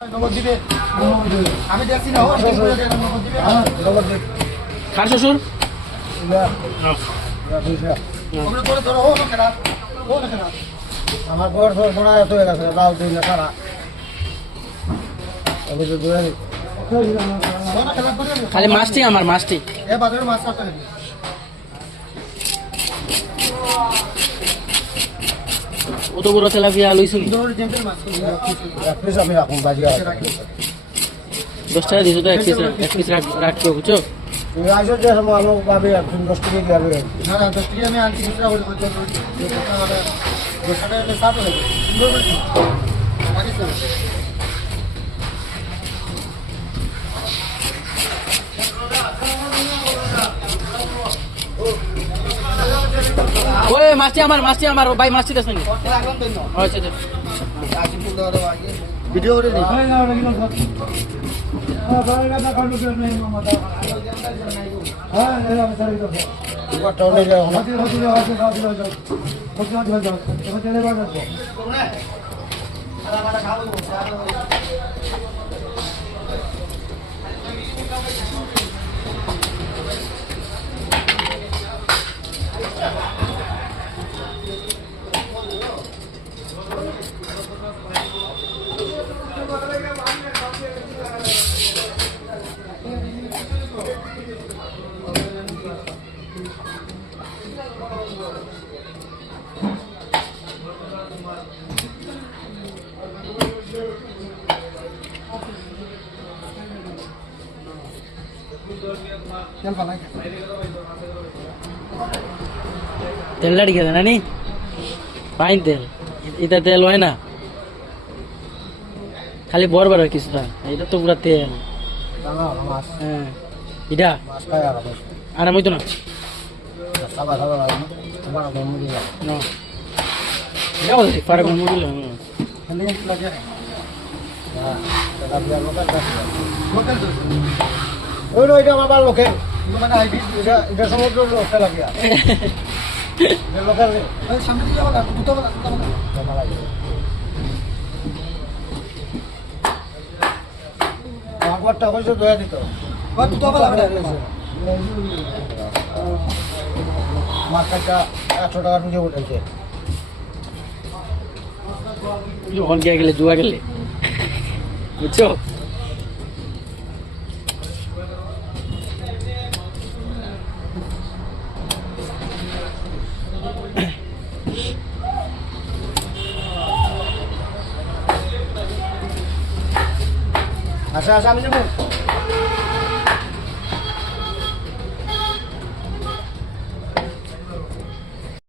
আমি দেখছি না কার শ্বশুর আমার ঘর পড়া এত হয়ে গেছে লাউ দিন না সারা খালি মাছটি আমার মাছটি এ বাজারে মাছ কাটতে অত বড় তেলাপিয়া লইছুনি আমি রাখুন বাজিয়া 10 টাকা দিছো তো এক পিস রাখছো বুঝছো তুমি আসো যে আমার ভাবে 10 টাকা দিয়ে হবে না না 10 টাকা আমি আনছি দুসরা বলে 10 টাকা সাথ হবে ওই মাছটি আমার ভাই মাছটি দেন নাকি আচ্ছা ভিডিও করে দিই তেল লাড়ি খেতে নানি পাইন তেল এটা তেল হয় না খালি বরবার আর কিছু না এটা তো পুরা তেল হ্যাঁ এটা আর আমি তো না পারে কোন মুড়ি ওইটা আমার লোকে মানে এটা সমুদ্র লোকটা লাগে লোকাল সামনে দিয়ে যাবো দুটো আগরটা হয়েছে দয়া দিত মার্কেটটা 100 টাকার নিচে উঠেছে যখন গেলে জুয়া গেলে বুঝছো আচ্ছা আচ্ছা আমি যাবো